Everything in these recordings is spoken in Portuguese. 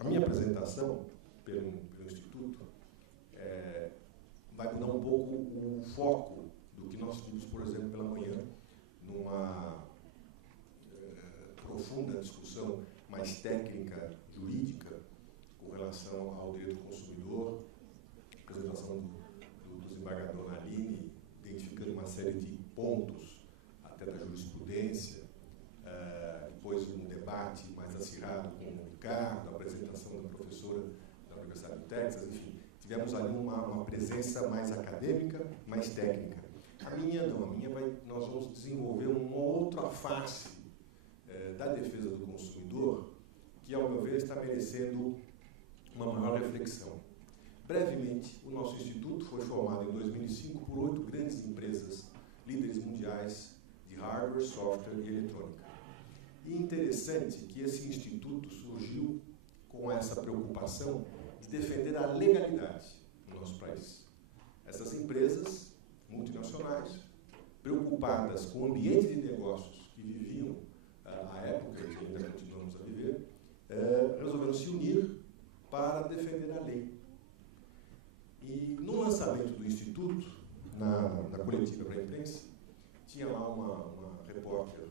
A minha apresentação pelo Instituto vai mudar um pouco o foco do que nós vimos, por exemplo, pela manhã, numa profunda discussão mais técnica, jurídica, com relação ao direito do consumidor, apresentação do desembargador Nalini, identificando uma série de pontos, até da jurisprudência, depois um debate mais acirrado com o Ricardo, a apresentação da professora da Universidade do Texas, enfim, tivemos ali uma presença mais acadêmica, mais técnica. A minha não, nós vamos desenvolver uma outra face da defesa do consumidor, que, ao meu ver, está merecendo uma maior reflexão. Brevemente, o nosso instituto foi formado em 2005 por 8 grandes empresas, líderes mundiais de hardware, software e eletrônica. E interessante que esse instituto surgiu com essa preocupação de defender a legalidade no nosso país. Essas empresas multinacionais, preocupadas com o ambiente de negócios que viviam à época e que ainda continuamos a viver, resolveram se unir para defender a lei. E no lançamento do Instituto, na coletiva para a imprensa, tinha lá uma repórter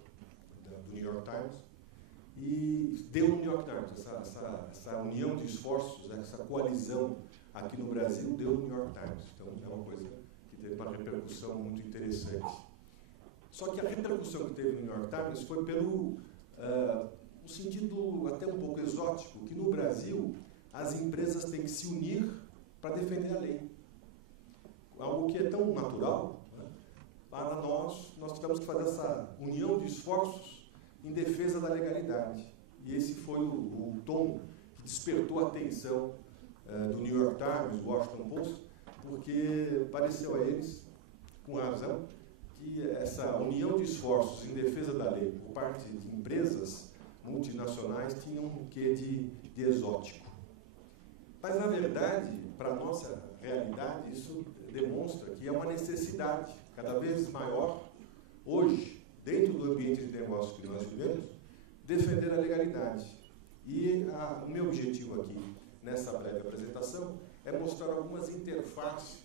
do New York Times, e deu no New York Times, essa união de esforços, essa coalizão aqui no Brasil, deu no New York Times. Então, é uma coisa que teve uma repercussão muito interessante. Só que a repercussão que teve no New York Times foi pelo um sentido até um pouco exótico, que no Brasil as empresas têm que se unir para defender a lei. Algo que é tão natural, né? Para nós tivemos que fazer essa união de esforços em defesa da legalidade. E esse foi o tom que despertou a atenção do New York Times, Washington Post, porque pareceu a eles, com razão, que essa união de esforços em defesa da lei por parte de empresas multinacionais tinha um quê de exótico. Mas, na verdade, para a nossa realidade, isso demonstra que é uma necessidade cada vez maior, hoje, dentro do ambiente de negócio que nós vivemos, defender a legalidade. E o meu objetivo aqui, nessa breve apresentação, é mostrar algumas interfaces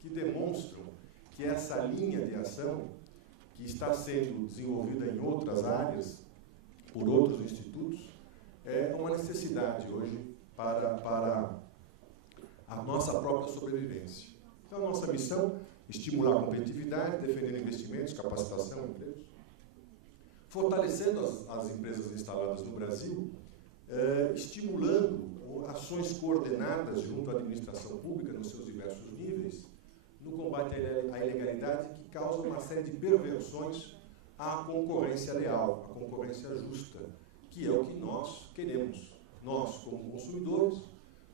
que demonstram que essa linha de ação, que está sendo desenvolvida em outras áreas, por outros institutos, é uma necessidade hoje para a nossa própria sobrevivência. Então, a nossa missão é estimular a competitividade, defender investimentos, capacitação, empregos, fortalecendo as empresas instaladas no Brasil, estimulando ações coordenadas junto à administração pública nos seus diversos níveis, no combate à ilegalidade, que causa uma série de perversões à concorrência leal, à concorrência justa, que é o que nós queremos. Nós, como consumidores,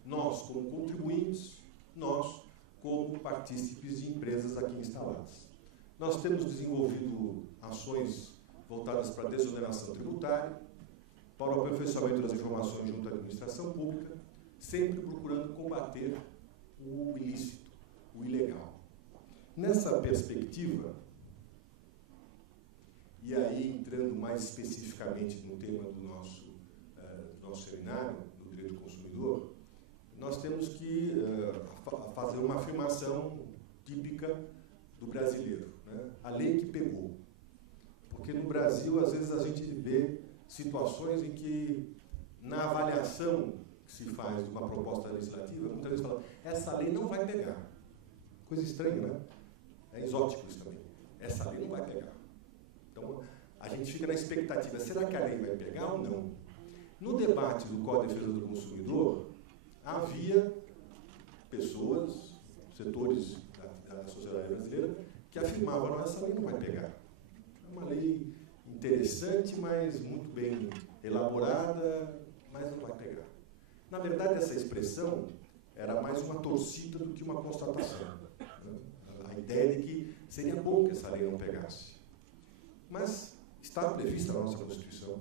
nós, como contribuintes, nós, como partícipes de empresas aqui instaladas. Nós temos desenvolvido ações voltadas para a desoneração tributária, para o aperfeiçoamento das informações junto à administração pública, sempre procurando combater o ilícito, o ilegal. Nessa perspectiva, e aí entrando mais especificamente no tema do nosso seminário, do direito do consumidor, nós temos que fazer uma afirmação típica do brasileiro, né? A lei que pegou. Porque no Brasil, às vezes, a gente vê situações em que, na avaliação que se faz de uma proposta legislativa, muitas vezes fala, essa lei não vai pegar. Coisa estranha, né? É exótico isso também. Essa lei não vai pegar. Então, a gente fica na expectativa, será que a lei vai pegar ou não? No debate do Código de Defesa do Consumidor, havia pessoas, setores da sociedade brasileira, que afirmavam, não, essa lei não vai pegar. É uma lei interessante, mas muito bem elaborada, mas não vai pegar. Na verdade, essa expressão era mais uma torcida do que uma constatação. A ideia de que seria bom que essa lei não pegasse. Mas está prevista na nossa Constituição,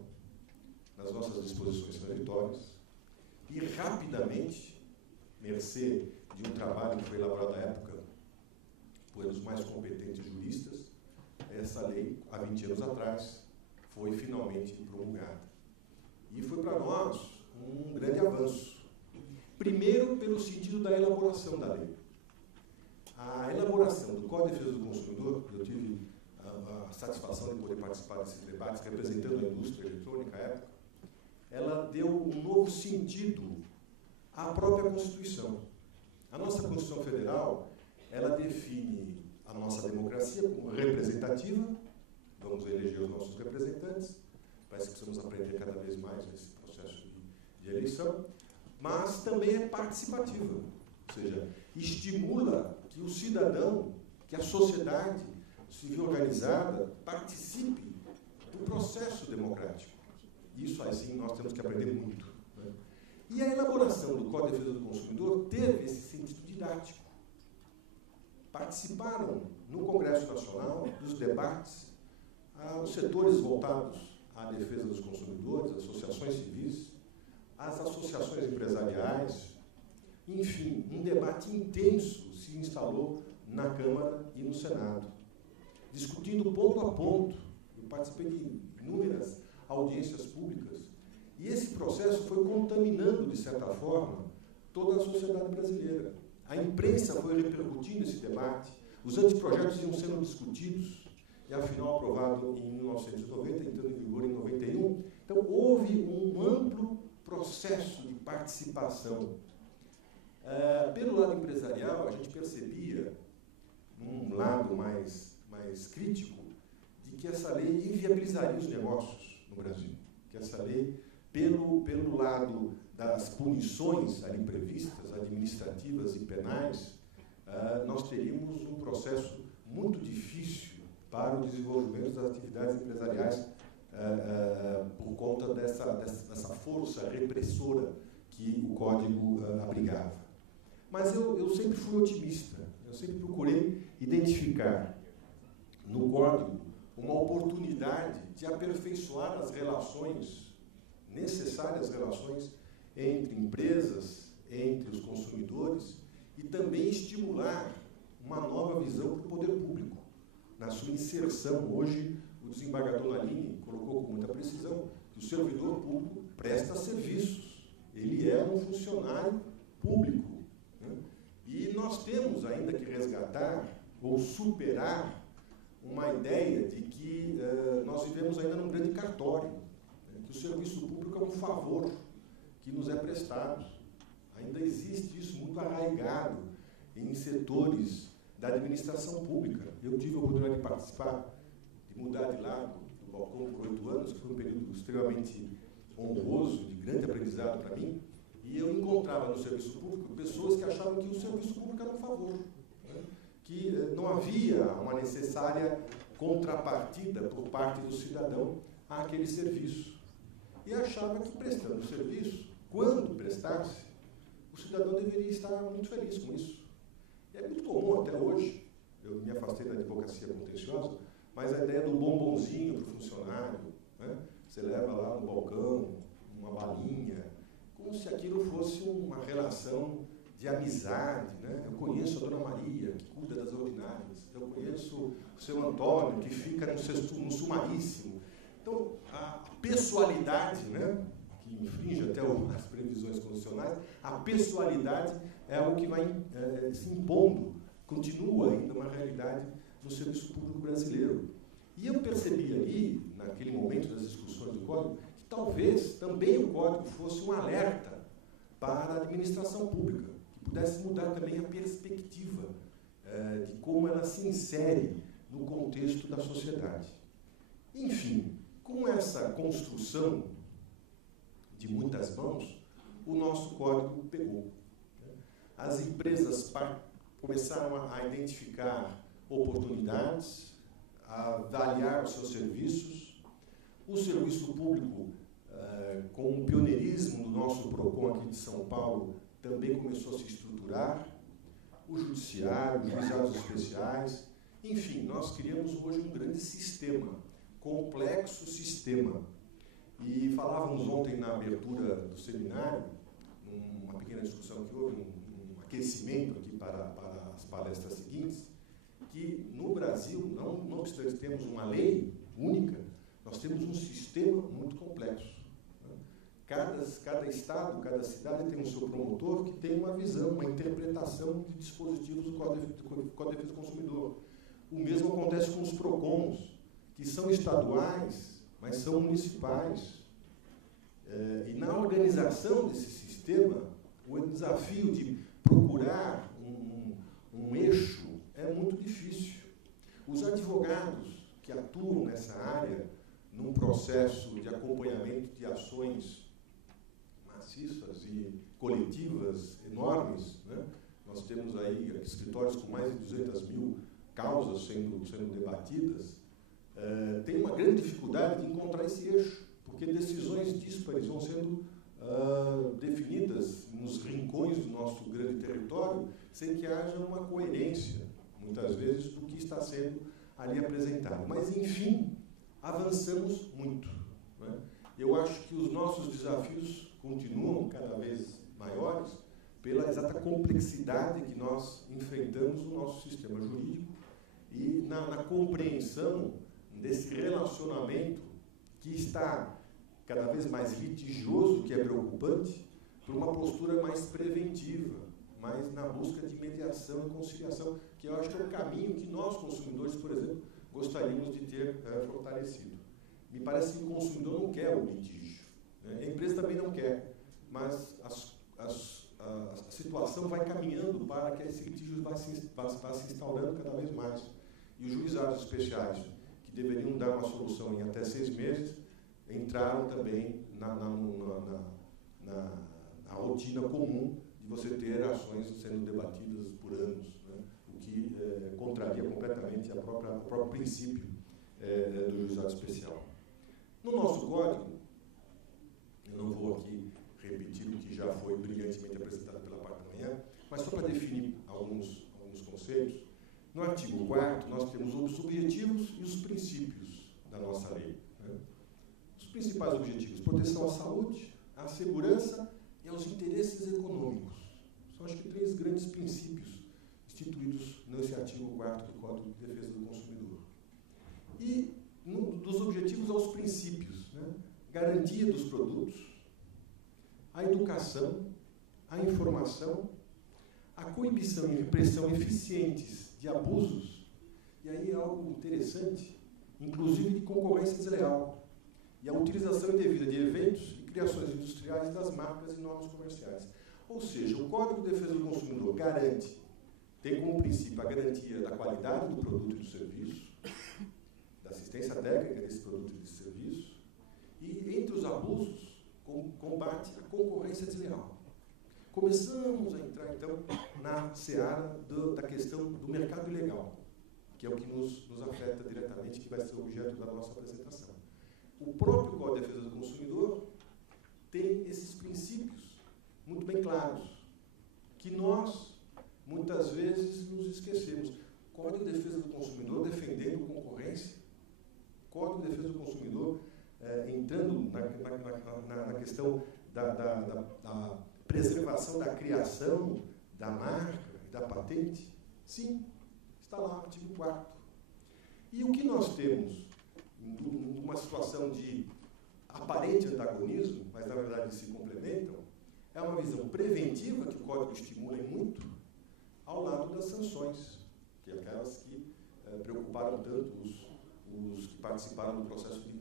nas nossas disposições transitórias, e rapidamente, mercê de um trabalho que foi elaborado à época por os mais competentes juristas, essa lei, há 20 anos atrás, foi finalmente promulgada. E foi para nós um grande avanço. Primeiro, pelo sentido da elaboração da lei. A elaboração do Código de Defesa do Consumidor, eu tive a satisfação de poder participar desses debates representando a indústria eletrônica à época, ela deu um novo sentido à própria Constituição. A nossa Constituição Federal, ela define a nossa democracia como representativa, vamos eleger os nossos representantes, parece que precisamos aprender cada vez mais nesse processo de eleição, mas também é participativa, ou seja, estimula que o cidadão, que a sociedade civil organizada participe do processo democrático. Isso, assim, nós temos que aprender muito. Né? E a elaboração do Código de Defesa do Consumidor teve esse sentido didático. Participaram no Congresso Nacional dos debates os setores voltados à defesa dos consumidores, associações civis, as associações empresariais, enfim, um debate intenso se instalou na Câmara e no Senado, discutindo ponto a ponto. Eu participei de inúmeras audiências públicas, e esse processo foi contaminando, de certa forma, toda a sociedade brasileira. A imprensa foi repercutindo esse debate, os anteprojetos iam sendo discutidos, e afinal aprovado em 1990, entrando em vigor em 91. Então, houve um amplo processo de participação. Pelo lado empresarial, a gente percebia, num lado mais crítico, de que essa lei inviabilizaria os negócios no Brasil. Que essa lei, pelo lado das punições ali previstas, administrativas e penais, nós teríamos um processo muito difícil para o desenvolvimento das atividades empresariais por conta dessa força repressora que o Código abrigava. Mas eu sempre fui otimista, eu sempre procurei identificar no Código uma oportunidade de aperfeiçoar as relações, necessárias relações entre empresas, entre os consumidores, e também estimular uma nova visão para o poder público, na sua inserção. Hoje, o desembargador Nalini colocou com muita precisão que o servidor público presta serviços, ele é um funcionário público. Né? E nós temos ainda que resgatar ou superar uma ideia de que nós vivemos ainda num grande cartório, né? Que o serviço público é um favor que nos é prestado. Ainda existe isso muito arraigado em setores da administração pública. Eu tive a oportunidade de participar, de mudar de lado do balcão por 8 anos, que foi um período extremamente honroso, de grande aprendizado para mim, e eu encontrava no serviço público pessoas que achavam que o serviço público era um favor, né? Que não havia uma necessária contrapartida por parte do cidadão àquele serviço. E achava que, prestando o serviço, quando prestasse, o cidadão deveria estar muito feliz com isso. E é muito comum até hoje, eu me afastei da advocacia contenciosa, mas a ideia do bombonzinho para o funcionário, né? Você leva lá no balcão uma balinha, como se aquilo fosse uma relação de amizade, né? Eu conheço a Dona Maria, que cuida das ordinárias, eu conheço o seu Antônio, que fica no sumaríssimo. Então, a pessoalidade, né? Que infringe até as previsões constitucionais, a pessoalidade é algo que vai se impondo, continua ainda uma realidade no serviço público brasileiro. E eu percebi ali, naquele momento das discussões do Código, que talvez também o Código fosse um alerta para a administração pública, que pudesse mudar também a perspectiva de como ela se insere no contexto da sociedade. Enfim, com essa construção de muitas mãos, o nosso Código pegou. As empresas começaram a identificar oportunidades, a avaliar os seus serviços. O serviço público, com o pioneirismo do nosso PROCON aqui de São Paulo, também começou a se estruturar. O judiciário, os juizados especiais, enfim, nós criamos hoje um grande sistema, complexo sistema. E falávamos ontem na abertura do seminário, numa pequena discussão que houve, um aquecimento aqui para as palestras seguintes, que no Brasil, não obstante termos uma lei única, nós temos um sistema muito complexo. Né? cada estado, cada cidade tem um seu promotor que tem uma visão, uma interpretação de dispositivos do Código de Defesa do Consumidor. O mesmo acontece com os PROCONs, que são estaduais, mas são municipais. E na organização desse sistema, o desafio de procurar um eixo é muito difícil. Os advogados que atuam nessa área, num processo de acompanhamento de ações maciças e coletivas enormes, né? Nós temos aí escritórios com mais de 200 mil causas sendo debatidas, tem uma grande dificuldade de encontrar esse eixo, porque decisões díspares vão sendo definidas nos rincões do nosso grande território sem que haja uma coerência, muitas vezes, do que está sendo ali apresentado. Mas, enfim, avançamos muito, né? Eu acho que os nossos desafios continuam cada vez maiores pela exata complexidade que nós enfrentamos no nosso sistema jurídico e na compreensão desse relacionamento que está cada vez mais litigioso, que é preocupante, por uma postura mais preventiva, mais na busca de mediação e conciliação, que eu acho que é um caminho que nós, consumidores, por exemplo, gostaríamos de ter fortalecido. Me parece que o consumidor não quer o litígio, né? A empresa também não quer, mas a situação vai caminhando para que esse litígio vá se instaurando cada vez mais. E os juizados especiais, que deveriam dar uma solução em até 6 meses, entraram também na rotina comum de você ter ações sendo debatidas por anos, né? O que contraria completamente o próprio princípio do juizado especial. No nosso código, eu não vou aqui repetir o que já foi brilhantemente apresentado pela parte da manhã, mas só para definir alguns conceitos, no artigo 4º nós temos os objetivos e os princípios da nossa lei, né? Os principais objetivos: proteção à saúde, à segurança e aos interesses econômicos. São, acho que, 3 grandes princípios instituídos nesse artigo 4º do Código de Defesa do Consumidor. E dos objetivos aos princípios, né? Garantia dos produtos, a educação, a informação, a coibição e repressão eficientes de abusos, e aí é algo interessante, inclusive de concorrência desleal, e a utilização indevida de eventos e criações industriais das marcas e normas comerciais. Ou seja, o Código de Defesa do Consumidor tem como princípio a garantia da qualidade do produto e do serviço, da assistência técnica desse produto e desse serviço, e, entre os abusos, combate à concorrência desleal. Começamos a entrar, então, na seara da questão do mercado ilegal, que é o que nos afeta diretamente, que vai ser o objeto da nossa apresentação. O próprio Código de Defesa do Consumidor tem esses princípios muito bem claros, que nós, muitas vezes, nos esquecemos. Código de Defesa do Consumidor defendendo concorrência, Código de Defesa do Consumidor entrando na questão da preservação da criação, da marca, da patente. Sim, está lá no artigo 4º. E o que nós temos, numa situação de aparente antagonismo, mas na verdade se complementam, é uma visão preventiva, que o Código estimula muito, ao lado das sanções, que é aquelas que preocuparam tanto os que participaram do processo de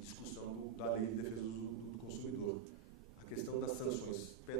discussão da Lei de Defesa do Consumidor. A questão das sanções penais